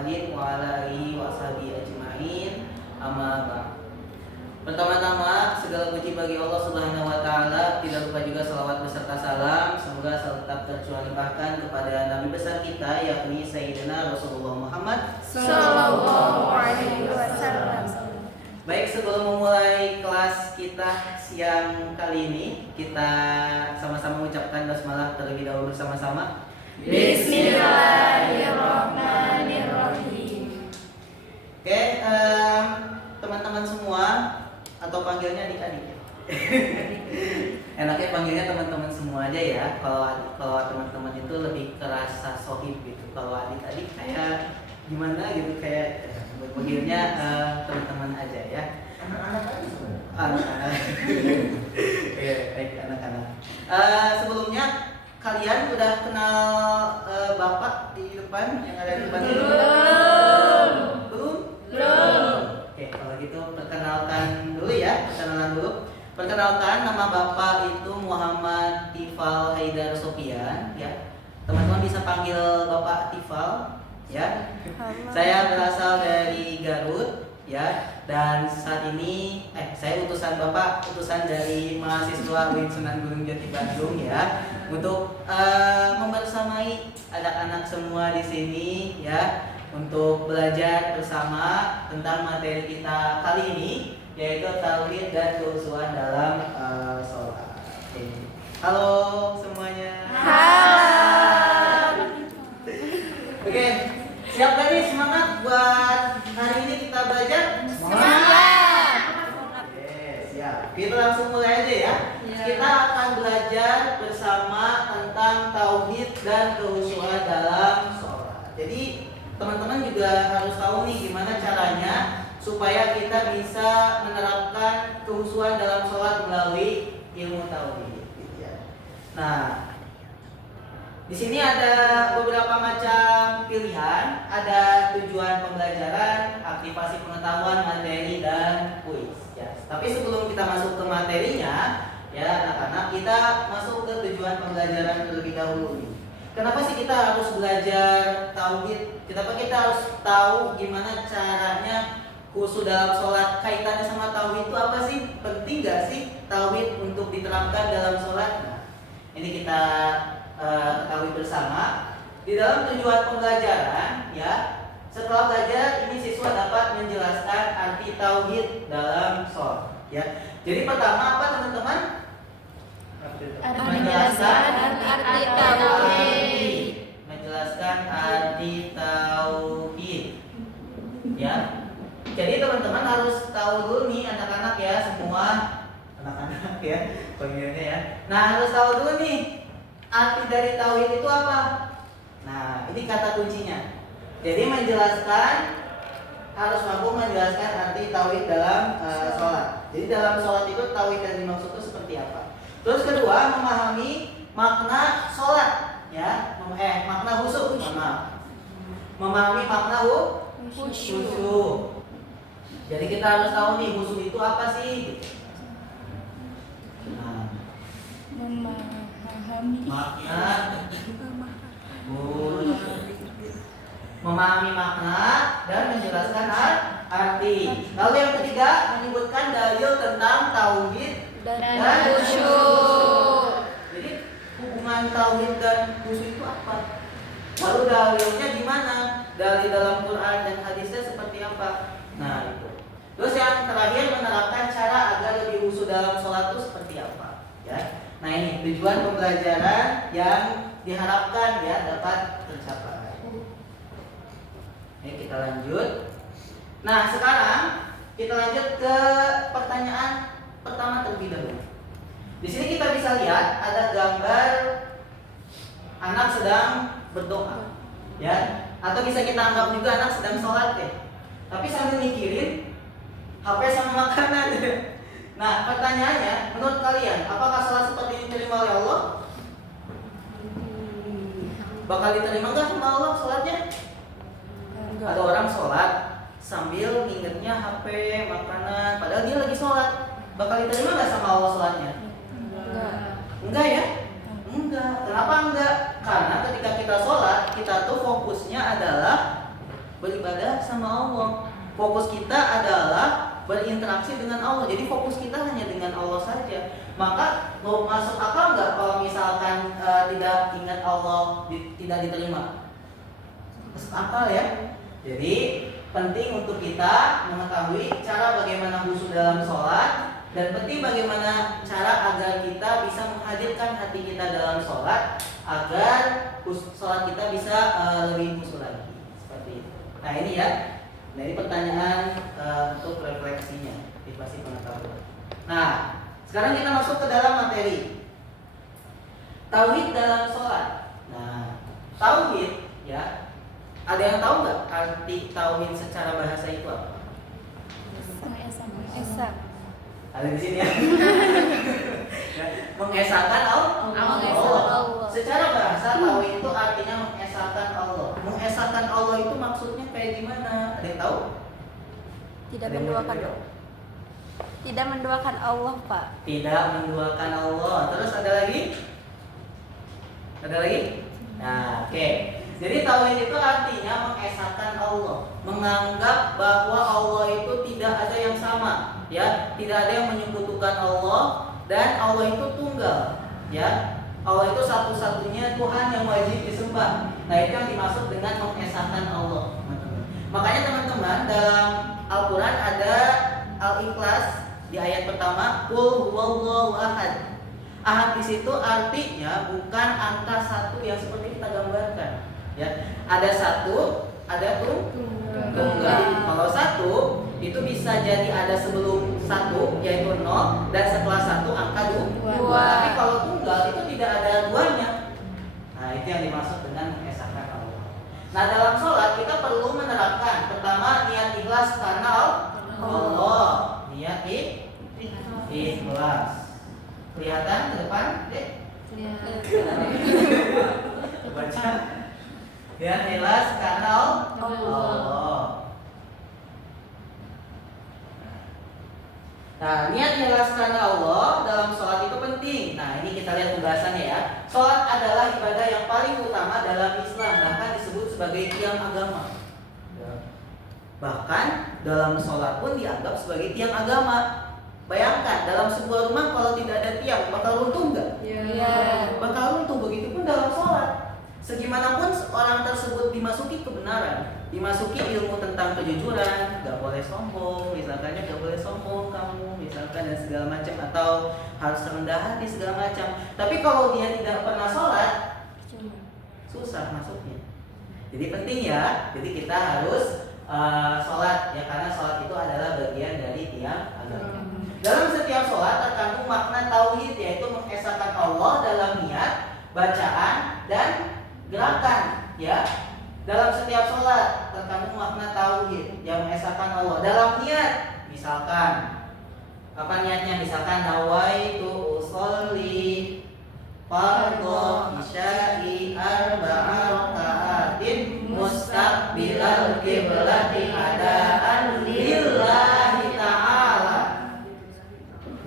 Muhammadin wa ala alihi wa sahbihi ajma'in. Amma ba'd. Pertama-tama segala puji bagi Allah Subhanahu wa taala, tidak lupa juga salawat beserta salam semoga selalu tetap tercurah limpahkan kepada nabi besar kita yakni Sayyidina Rasulullah Muhammad sallallahu alaihi wasallam. Baik, sebelum memulai kelas kita siang kali ini, kita sama-sama mengucapkan basmalah terlebih dahulu bersama-sama. Bismillahirrahmanirrahim. Oke, teman-teman semua, atau panggilnya adik-adik ya. Enaknya panggilnya teman-teman semua aja ya. Kalau teman-teman itu lebih kerasa sohib gitu. Kalau adik-adik kayak gimana gitu, kayak panggilnya teman-teman aja ya. Anak-anak aja sebenarnya. Anak-anak. Oke, baik anak-anak. Sebelumnya kalian udah kenal bapak di depan yang ada di depan ini? Belum. Oke, kalau gitu perkenalkan dulu ya. Perkenalkan, nama bapak itu Muhammad Tifal Haidar Sofian ya. Teman-teman bisa panggil bapak Tifal ya. Saya berasal dari Garut ya, dan saat ini saya utusan dari mahasiswa UIN Sunan Gunung Jati Bandung ya, untuk membersamai anak-anak semua di sini ya, untuk belajar bersama tentang materi kita kali ini, yaitu tauhid dan kehusuan dalam sholat. Halo semuanya. Oke, siap gak nih, semangat buat hari ini kita belajar? Semangat. Oke, siap. Kita langsung mulai aja ya. Kita akan belajar bersama tentang tauhid dan kehusuan dalam sholat. Jadi teman-teman juga harus tahu nih gimana caranya supaya kita bisa menerapkan kehusuan dalam sholat melalui ilmu tauhid. Gitu ya. Nah, di sini ada beberapa macam pilihan, ada tujuan pembelajaran, aktivasi pengetahuan, materi, dan kuis. Ya. Tapi sebelum kita masuk ke materinya, ya anak-anak, kita masuk ke tujuan pembelajaran terlebih dahulu. Kenapa sih kita harus belajar tauhid? Kenapa kita harus tahu gimana caranya khusus dalam sholat? Kaitannya sama tauhid itu apa sih? Penting gak sih tauhid untuk diterapkan dalam sholat? Nah, ini kita ketahui bersama. Di dalam tujuan pembelajaran ya, setelah belajar ini siswa dapat menjelaskan arti tauhid dalam sholat ya. Jadi pertama apa teman-teman? Menjelaskan arti tauhid. Menjelaskan arti tauhid ya. Jadi teman-teman harus tahu dulu nih anak-anak ya, semua anak-anak ya panggilnya ya. Nah, harus tahu dulu nih arti dari tauhid itu apa? Nah, ini kata kuncinya. Jadi harus mampu menjelaskan arti tauhid dalam sholat. Jadi dalam sholat itu tauhid yang dimaksud itu seperti apa? Terus kedua, memahami makna sholat ya, makna khusyuk. Memahami makna khusyuk. Jadi kita harus tahu nih khusyuk itu apa sih? Nah, memahami makna dan menjelaskan arti. Lalu yang ketiga, menyebutkan dalil tentang tauhid dan khusyuk. Jadi hubungan tauhid dan khusyuk itu apa? Lalu dalilnya gimana? Dalil dalam Quran dan hadisnya seperti apa? Nah itu. Terus yang terakhir, menerapkan cara agar lebih khusyuk dalam sholat itu seperti apa? Ya. Nah ini tujuan pembelajaran yang diharapkan ya dapat tercapai. Oke, kita lanjut. Nah sekarang kita lanjut ke pertanyaan pertama terlebih dahulu. Di sini kita bisa lihat ada gambar anak sedang berdoa, ya. Atau bisa kita anggap juga anak sedang sholat ya. Tapi sambil mikirin HP sama makanan. Nah pertanyaannya, menurut kalian apakah sholat seperti ini diterima oleh Allah? Bakal diterima nggak sama Allah sholatnya? Ada orang sholat sambil ngingetnya HP, makanan, padahal dia lagi sholat. Bakal diterima nggak sama Allah sholatnya? Enggak ya? Enggak. Kenapa enggak? Karena ketika kita sholat, kita tuh fokusnya adalah beribadah sama Allah. Fokus kita adalah berinteraksi dengan Allah. Jadi fokus kita hanya dengan Allah saja. Maka mau masuk akal nggak kalau misalkan tidak ingat Allah tidak diterima? Masuk akal ya. Jadi penting untuk kita mengetahui cara bagaimana khusyuk dalam sholat, dan penting bagaimana cara agar kita bisa menghadirkan hati kita dalam sholat agar sholat kita bisa lebih khusyuk lagi. Seperti itu. Nah ini ya. Nah ini pertanyaan untuk refleksinya, motivasi pengetahuan. Nah sekarang kita masuk ke dalam materi tauhid dalam sholat. Nah tauhid ya, ada yang tahu nggak arti tauhid secara bahasa itu apa? Esa. Ada di sini ya. Mengesahkan Allah. Secara bahasa tauhid itu artinya mengesahkan Allah. Mengesahkan Allah itu maksudnya kayak gimana? Ada yang tahu? Tidak menduakan Allah. Tidak menduakan Allah, Pak. Tidak menduakan Allah. Terus ada lagi? Ada lagi? Nah, oke. Jadi tauhid itu artinya mengesahkan Allah, menganggap bahwa Allah itu tidak ada yang sama, ya, tidak ada yang menyekutukan Allah, dan Allah itu tunggal, ya. Allah itu satu-satunya Tuhan yang wajib disembah. Nah, itu yang dimaksud dengan mengesahkan Allah. Makanya teman-teman, dalam Al-Qur'an ada Al-Ikhlas di ayat pertama, Qul huwallahu ahad. Ahad di situ artinya bukan angka satu yang seperti kita gambarkan. Ya, ada satu, ada tunggal. Kalau satu itu bisa jadi ada sebelum satu yaitu 0 dan setelah satu angka 2. Tapi kalau tunggal itu tidak ada duanya. Nah itu yang dimaksud dengan mengesahkan Allah. Nah dalam sholat kita perlu menerapkan pertama niat ikhlas karena Allah. Niat ikhlas. Kelihatan ke depan, dek? Baca. Ya, ikhlas karena Allah. Nah, niat ikhlas karena Allah dalam sholat itu penting. Nah, ini kita lihat pembahasannya ya. Sholat adalah ibadah yang paling utama dalam Islam, bahkan disebut sebagai tiang agama. Bahkan dalam sholat pun dianggap sebagai tiang agama. Bayangkan, dalam sebuah rumah kalau tidak ada tiang, bakal runtuh nggak? Iya. Bakal runtuh, begitupun dalam sholat. Segimanapun orang tersebut dimasuki kebenaran, dimasuki ilmu tentang kejujuran, gak boleh sombong, misalkan gak boleh sombong kamu, misalkan dan segala macam, atau harus rendah hati segala macam. Tapi kalau dia tidak pernah sholat, susah masuknya. Jadi penting ya, jadi kita harus sholat ya, karena sholat itu adalah bagian dari tiang agama. Dalam setiap sholat terkandung makna tauhid, yaitu mengesahkan Allah dalam niat, bacaan, dan gerakan ya. Dalam setiap sholat terkandung makna tauhid yang mengesahkan Allah dalam niat. Misalkan apa niatnya? Misalkan nawaitu usolli fardhu isya'i arba'a raka'atin mustaqbilal qiblati adaan lillahi ta'ala.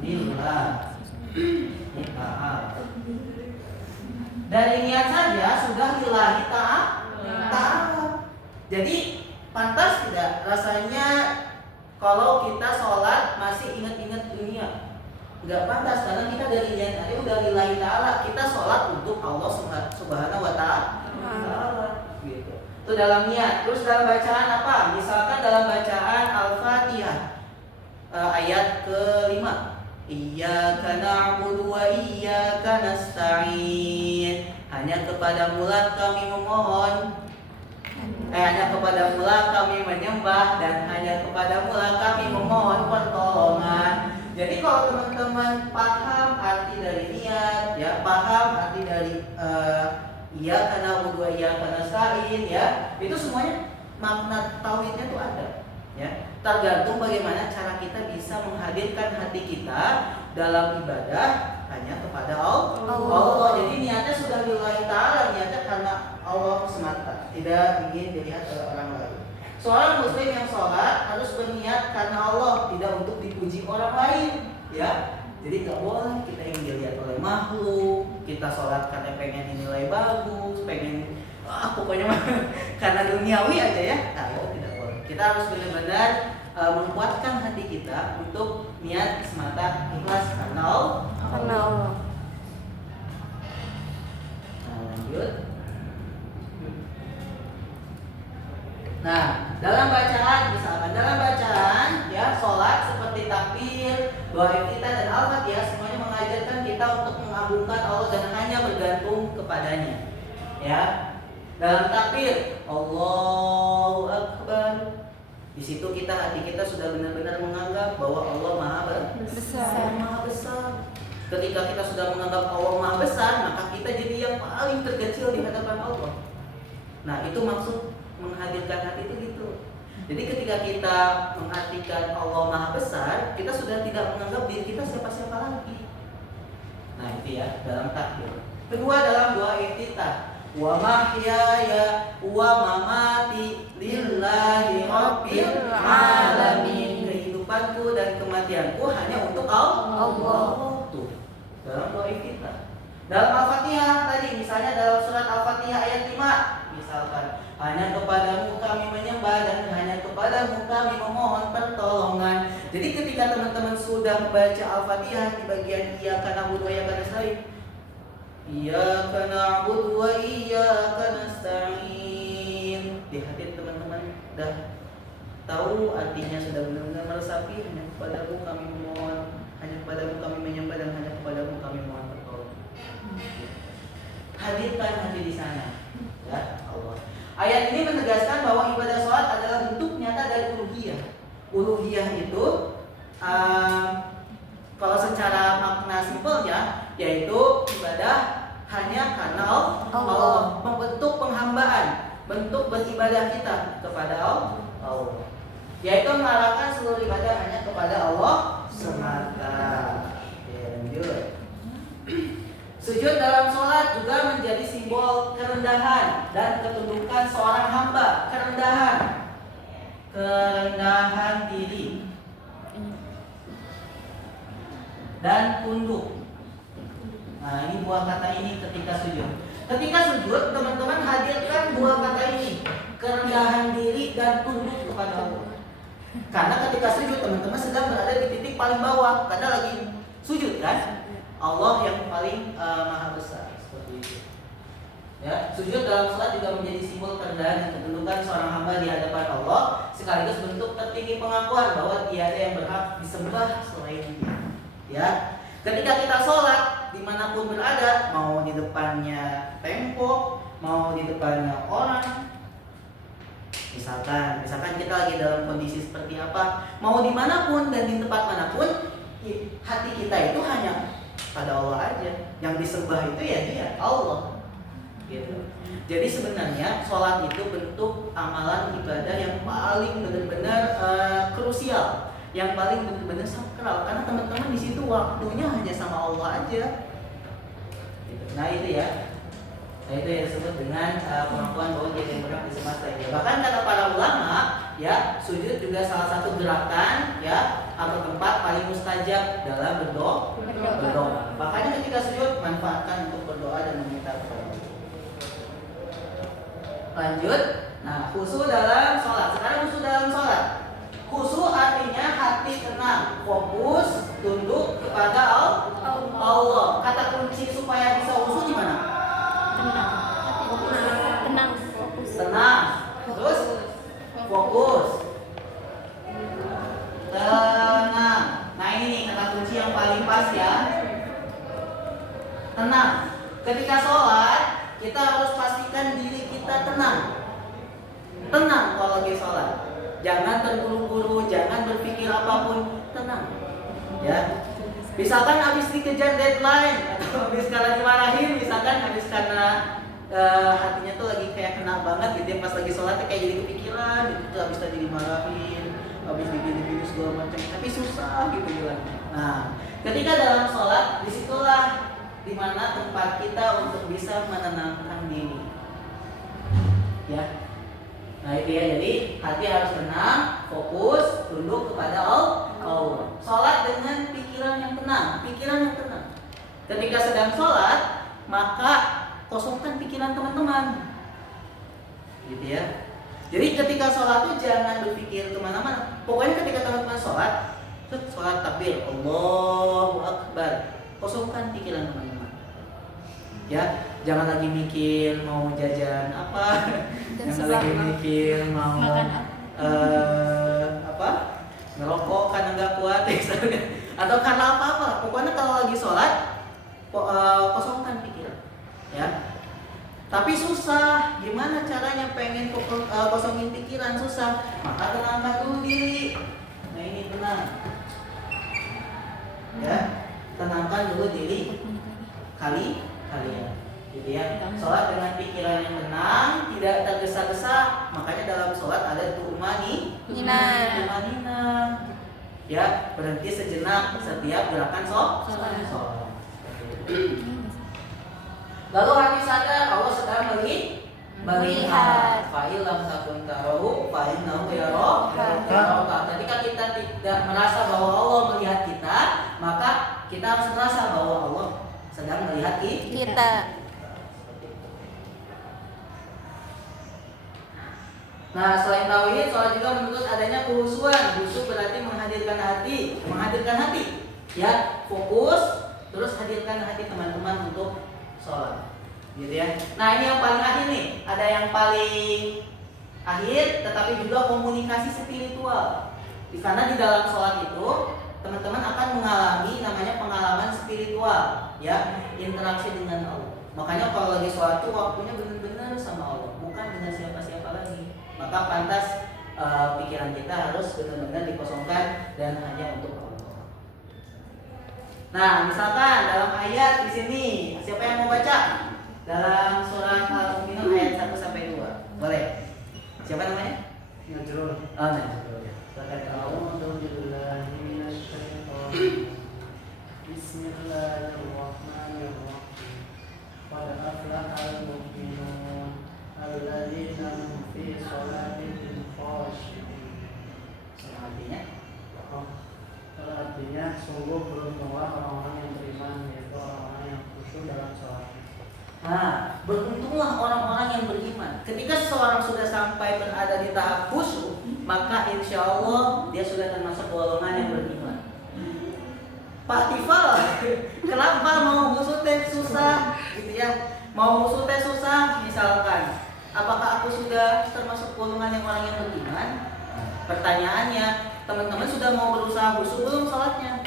Lillahi ta'ala. Dari niat saja sudah lillahi ta'ala. Jadi pantas tidak rasanya kalau kita sholat masih ingat-ingat dunia? Enggak pantas, karena kita dari niat tadi udah lillahi ta'ala. Kita sholat untuk Allah subhanahu wa ta'ala gitu. Itu dalam niat. Terus dalam bacaan apa? Misalkan dalam bacaan Al-Fatihah ayat ke-5, Iyyaka na'budu wa iyyaka nasta'in. Hanya kepadamu lah kami memohon, hanya kepadamu lah kami menyembah, dan hanya kepadamu lah kami memohon pertolongan. Jadi kalau teman-teman paham arti dari niat, ya paham arti dari iyyaka na'budu wa iyyaka nasta'in, ya itu semuanya makna tauhidnya tuh ada. Ya, tergantung bagaimana cara kita bisa menghadirkan hati kita dalam ibadah hanya kepada Allah. Jadi niatnya sudah lillahi ta'ala, niatnya karena Allah semata, tidak ingin dilihat oleh orang lain. Seorang muslim yang sholat harus berniat karena Allah, tidak untuk dipuji orang lain, ya. Jadi nggak boleh kita ingin dilihat oleh makhluk, kita sholat karena pengen nilai bagus, pengen pokoknya karena duniawi aja ya. Nah, Kita harus benar-benar menguatkan hati kita untuk niat semata ikhlas karena Allah. Karena Allah. Nah, lanjut. Nah, dalam bacaan, misalkan dalam bacaan ya sholat seperti takbir, doa kita dan al-fatihah semuanya mengajarkan kita untuk mengagungkan Allah dan hanya bergantung kepadanya. Ya, dalam takbir Allahu Akbar, di situ hati kita sudah benar-benar menganggap bahwa Allah Maha Besar. Maha besar. Ketika kita sudah menganggap Allah Maha besar, maka kita jadi yang paling terkecil di hadapan Allah. Nah, itu maksud menghadirkan hati itu gitu. Jadi ketika kita mengartikan Allah Maha besar, kita sudah tidak menganggap diri kita siapa-siapa lagi. Nah, itu ya dalam takbir. Kedua, dalam doa iftitah, wa mahyaya wa mamati lillahi rabbil alamin. Kehidupanku dan kematianku hanya untuk Allah. Tuh, dalam doa iftitah. Dalam Al-Fatihah tadi, misalnya dalam surat Al-Fatihah ayat 5, misalkan hanya kepadamu kami menyembah dan hanya kepadamu kami memohon pertolongan. Jadi ketika teman-teman sudah membaca Al-Fatihah di bagian iyyaka na'budu wa iyyaka nasta'in, iyyaka na'budu wa iyyaka nasta'in, di hati teman-teman dah tahu artinya, sudah benar-benar meresapi hanya kepadamu kami memohon, hanya kepadamu kami menyembah dan hanya kepadamu kami mohon pertolongan. Hadirkan hati di sana, ya Allah. Ayat ini menegaskan bahwa ibadah sholat adalah bentuk nyata dari uluhiyah. Uluhiyah itu kalau secara makna simpelnya yaitu ibadah hanya karena Allah, membentuk penghambaan, bentuk beribadah kita kepada Allah, yaitu mengarahkan seluruh ibadah hanya kepada Allah semata. Lanjut. Sujud dalam sholat juga menjadi simbol kerendahan dan ketundukan seorang hamba. Kerendahan diri dan tunduk. Nah, ini dua kata ini ketika sujud. Ketika sujud, teman-teman hadirkan dua kata ini, kerendahan diri dan tunduk kepada Allah. Karena ketika sujud, teman-teman sedang berada di titik paling bawah, karena lagi sujud kan? Allah yang paling maha besar, seperti itu. Ya, sujud dalam sholat juga menjadi simbol kerendahan dan ketundukan seorang hamba di hadapan Allah, sekaligus bentuk tertinggi pengakuan bahwa tiada yang berhak disembah selain Dia. Ya, ketika kita sholat dimanapun berada, mau di depannya tembok, mau di depannya orang, misalkan kita lagi dalam kondisi seperti apa, mau dimanapun dan di tempat manapun, hati kita itu hanya pada Allah aja. Yang disembah itu ya Dia, Allah. Gitu. Jadi sebenarnya sholat itu bentuk amalan ibadah yang paling benar-benar krusial, yang paling benar-benar sakral. Karena teman-teman di situ waktunya hanya sama Allah aja. Gitu. Nah itu ya. Nah itu yang disebut dengan pengakuan bahwa Dia yang berhak disembah selain Dia. Bahkan kata para ulama, ya sujud juga salah satu gerakan ya atau tempat paling mustajab dalam berdoa. Makanya ketika sujud manfaatkan untuk berdoa dan meminta pertolongan. Lanjut. Nah, khusyuk dalam sholat. Sekarang khusyuk dalam sholat. Khusyuk artinya hati tenang, fokus, tunduk kepada Allah. Kata kunci supaya bisa khusyuk di mana? Tenang. Terus fokus. Tenang. Nah ini nih kata kunci yang paling pas ya. Tenang. Ketika sholat kita harus pastikan diri kita tenang. Tenang kalau lagi sholat. Jangan terburu-buru, jangan berpikir apapun. Tenang. Ya. Misalkan habis dikejar deadline atau habis karena dimarahin, misalkan habis karena hatinya tuh lagi kayak kena banget gitu ya, pas lagi sholat kayak jadi kepikiran gitu, habis tadi dimarahin, habis begini-begini segala macam, tapi susah gitu bilang. Nah, ketika dalam sholat disitulah dimana tempat kita untuk bisa menenangkan diri. Ya. Nah itu ya, jadi hati harus tenang, fokus, tunduk kepada Allah. Sholat dengan pikiran yang tenang, Ketika sedang sholat, maka kosongkan pikiran teman-teman, gitu ya. Jadi ketika sholat tuh jangan berpikir kemana-mana. Pokoknya ketika teman-teman sholat takbir, Allahu Akbar, kosongkan pikiran teman-teman. Ya, jangan lagi mikir mau jajan apa, jangan lagi mikir mau ngerokok karena nggak kuat, atau karena apa-apa. Pokoknya kalau lagi sholat kosongkan pikiran, ya. Tapi susah, gimana caranya pengen kosongin pikiran, susah. Maka tenangkan dulu diri. Nah ini tenang, ya, tenangkan dulu diri kalian. Jadi ya, sholat dengan pikiran yang tenang, tidak tergesa-gesa. Makanya dalam sholat ada tumanina. Ya, berhenti sejenak setiap gerakan sholat. Lalu hati sadar Allah sedang melihat. Fa'il lam takun tarahu fa'innahu yaraka. Ketika kita tidak merasa bahwa Allah melihat kita, maka kita harus merasa bahwa Allah sedang melihat kita. Nah, selain tauhid, sholat juga menuntut adanya khusyuan. Khusyuk berarti menghadirkan hati. Ya, fokus, terus hadirkan hati teman-teman untuk sholat. Gitu ya. Nah, ini yang paling akhir nih. Ada yang paling akhir, tetapi juga komunikasi spiritual. Karena di dalam sholat itu, teman-teman akan mengalami namanya pengalaman spiritual, ya, interaksi dengan Allah. Makanya kalau lagi sholat itu waktunya benar-benar sama Allah, bukan dengan siapa-siapa lagi. Maka pantas pikiran kita harus benar-benar dikosongkan dan hanya untuk Allah. Nah, misalkan dalam ayat di sini, siapa yang mau baca? Dalam surah Al-Mu'minun ayat 1 sampai 2. Boleh. Siapa namanya? Najrul. Oh, Najrul. A'udzu billahi minasyaitonir rajim. Bismillahirrahmanirrahim. Qad aflahal mu'minun alladzina hum fi sholatihim khashi'un. Artinya sungguh beruntunglah orang-orang yang beriman, yaitu orang-orang yang khusyuk dalam sholatnya. Nah, beruntunglah orang-orang yang beriman. Ketika seseorang sudah sampai berada di tahap khusyuk, maka insya Allah dia sudah termasuk golongan yang beriman. Pak Tifal, kenapa mau khusyuk teh susah, gitu ya? Mau khusyuk teh susah, misalkan, apakah aku sudah termasuk golongan yang orang yang beriman? Pertanyaannya, teman-teman sudah mau berusaha khusyuk belum sholatnya?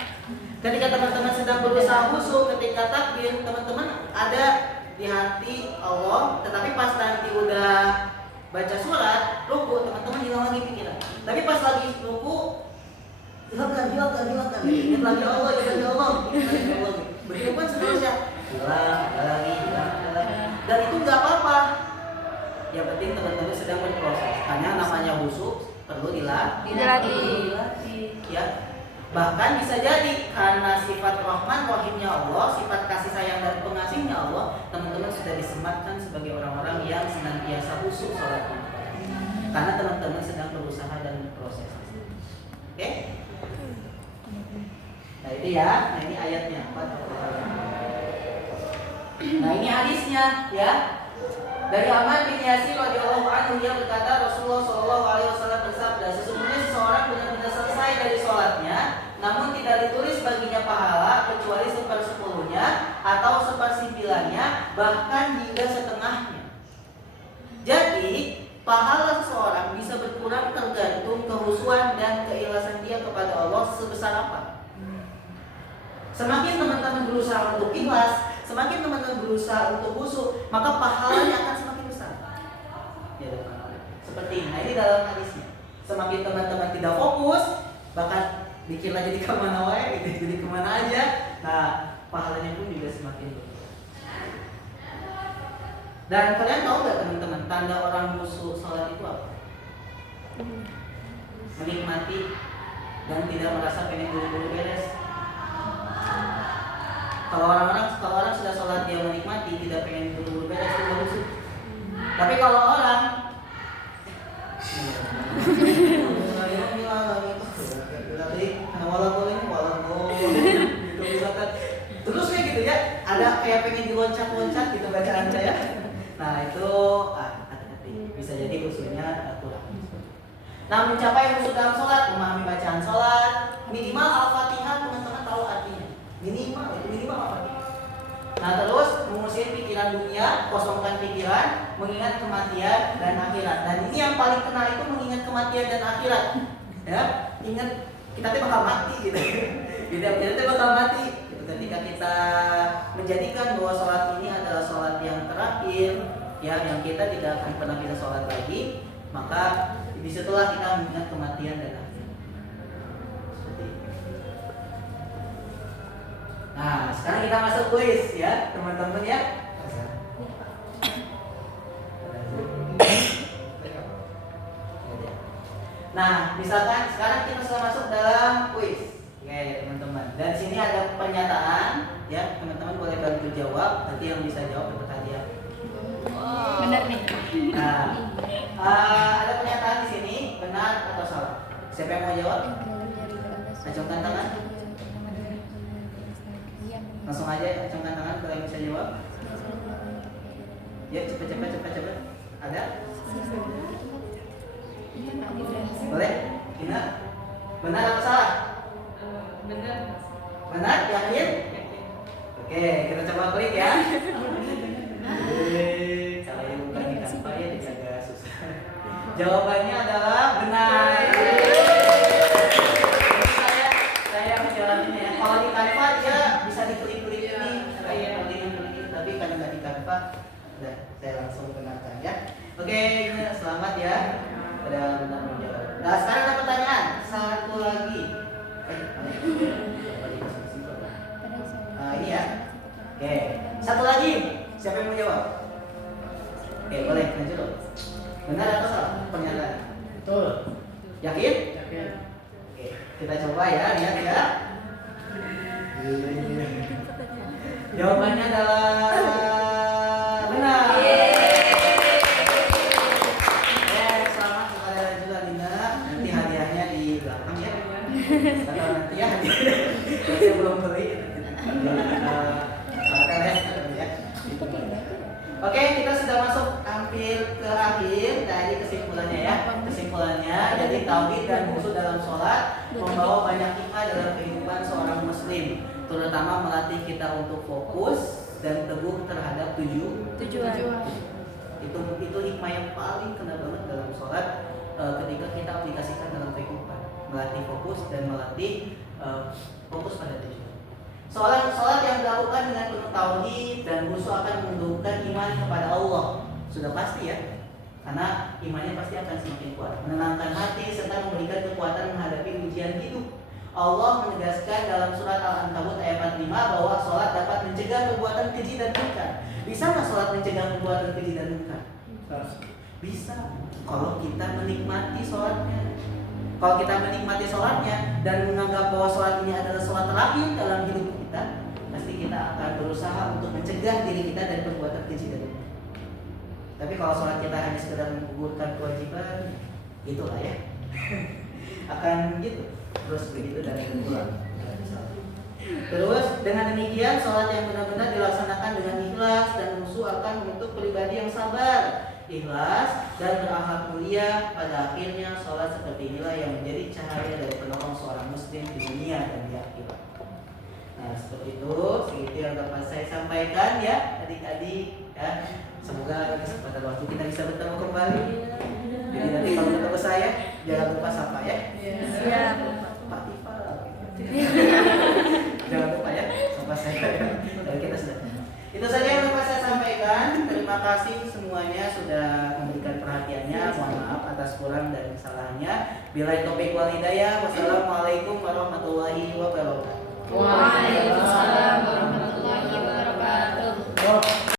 Ketika teman-teman sedang berusaha khusyuk, ketika takbir, teman-teman ada di hati Allah, tetapi pas nanti udah baca surat, ruku, teman-teman hilang lagi pikiran. Tapi pas lagi ruku, hilangkan. Ingat lagi Allah. Begitu pun seterusnya, hilang lagi. Dan itu nggak apa-apa. Yang penting teman-teman sedang berproses. Hanya namanya khusyuk perlu dilatih. Ya. Bahkan bisa jadi karena sifat Rahman Rahimnya Allah, sifat kasih sayang dan pengasihnya Allah, teman-teman sudah disematkan sebagai orang-orang yang senantiasa khusyuk sholatnya. Karena teman-teman sedang berusaha dan berproses. Oke? Nah itu ya, nah ini ayatnya. Nah ini hadisnya ya. Dari Ammar bin Yasir radhiyallahu anhu, dia berkata Rasulullah SAW bersabda, sesungguhnya seseorang benar-benar selesai dari sholatnya, namun tidak ditulis baginya pahala kecuali 1/10-nya atau 1/9-nya, bahkan hingga setengahnya. Jadi pahala seseorang bisa berkurang tergantung kehusuan dan keikhlasan dia kepada Allah sebesar apa. Semakin teman-teman berusaha untuk ikhlas, semakin teman-teman berusaha untuk khusyuk, maka pahalanya akan semakin besar. Ya, seperti ini. Nah, ini dalam hadisnya. Semakin teman-teman tidak fokus, bahkan bikin lagi di kemana wae, gitu, jadi kemana aja. Nah, pahalanya pun juga semakin besar. Dan kalian tahu nggak teman-teman, tanda orang khusyuk sholat itu apa? Menikmati dan tidak merasa pengen buru-buru beres. Kalau orang sudah sholat dia menikmati, tidak pengen buru-buru beres, itu bagus. Tapi kalau orang terus kayak gitu ya, ada kayak pengen diloncat-loncat gitu bacaan saya. Nah itu hati-hati, bisa jadi khusyuknya kurang. Nah, mencapai khusyuk dalam sholat, memahami bacaan sholat, minimal Al-Fatihah teman-teman tahu artinya. Minimal Al-Fatihah. Nah, terus mengusir pikiran dunia, kosongkan pikiran, mengingat kematian dan akhirat. Dan ini yang paling kenal itu mengingat kematian dan akhirat. Ya, ingat kita tuh bakal mati gitu. Kita tuh bakal mati. Gitu. Ketika kita menjadikan bahwa sholat ini adalah sholat yang terakhir, ya, yang kita tidak akan pernah bisa sholat lagi, maka disitulah kita mengingat kematian dan akhirat. Seperti itu. Nah, sekarang kita masuk kuis ya, teman-teman ya. Nah, misalkan sekarang kita sudah masuk dalam kuis. Oke, teman-teman. Dan sini ada pernyataan ya, teman-teman boleh bantu jawab. Nanti yang bisa jawab dapat hadiah. Benar nih. Nah, ada pernyataan di sini, benar atau salah? Siapa yang mau jawab? Acungkan tangan. Langsung aja acungkan tangan kalau yang bisa jawab. Ya, cepat. Ada? Boleh? Ina? Benar atau salah? Benar. Benar? Yakin? Oke, kita coba klik ya. Kalau yang bukan di Canva ya dijaga susah. Jawabannya adalah benar. Saya menjalaninya ya. Kalau di Canva dia bisa diklik-klik ini, tapi karena nggak di Canva, udah saya langsung benarkan ya. Oke, selamat ya. Sudah benar menjawab. Nah, sekarang ada pertanyaan. Satu lagi. Ini ya. Oke, satu lagi. Siapa yang mau jawab? Oke, boleh maju dulu. Benar atau salah pernyataan? Betul. Yakin? Yakin. Oke, kita coba ya, lihat ya. Jawabannya adalah benar. Selamat kepada Rajula Dina. Nanti hadiahnya di belakang ya. Karena nanti ya hadiah. Saya belum beli. Oke, kita sudah masuk hampir ke akhir. Tadi kesimpulannya ya. Kesimpulannya, jadi tauhid dan khusyuk dalam sholat membawa banyak hikmah dalam kehidupan seorang muslim, terutama melatih kita untuk fokus dan teguh terhadap tujuan. Itu hikmah yang paling kena banget dalam sholat ketika kita aplikasikan dalam kehidupan, melatih fokus dan melatih fokus pada tujuan. Sholat yang dilakukan dengan penuh tauhid dan khusyuk akan menumbuhkan iman kepada Allah. Sudah pasti ya, karena imannya pasti akan semakin kuat, menenangkan hati serta memberikan kekuatan menghadapi ujian hidup. Allah menegaskan dalam surat Al-Ankabut ayat 45 bahwa sholat dapat mencegah perbuatan keji dan munkar. Bisa nggak sholat mencegah perbuatan keji dan munkar? Bisa. Kalau kita menikmati sholatnya. Kalau kita menikmati sholatnya dan menganggap bahwa sholat ini adalah sholat terakhir dalam hidup kita, pasti kita akan berusaha untuk mencegah diri kita dari perbuatan keji dan munkar. Tapi kalau sholat kita hanya sekedar menggugurkan kewajiban, gitulah ya. Akan gitu. Terus begitu dan pulang. Terus dengan demikian sholat yang benar-benar dilaksanakan dengan ikhlas dan khusyuk akan membentuk pribadi yang sabar, ikhlas dan berakhlak mulia. Pada akhirnya sholat seperti inilah yang menjadi cahaya dari penolong seorang muslim di dunia dan di akhirat. Nah, seperti itu, segitu yang dapat saya sampaikan ya adik-adik ya. Semoga kesempatan waktu kita bisa bertemu kembali. Jadi nanti kalau ketemu saya jangan lupa sapa ya. Siap. Pak Tifal. Jangan lupa ya sapa saya. Dan kita sudah. Itu saja yang dapat saya sampaikan. Terima kasih semuanya sudah memberikan perhatiannya. Mohon maaf atas kurang dan kesalahannya. Billahi taufiq wal hidayah. Wassalamualaikum warahmatullahi wabarakatuh. Waalaikumsalam warahmatullahi wabarakatuh.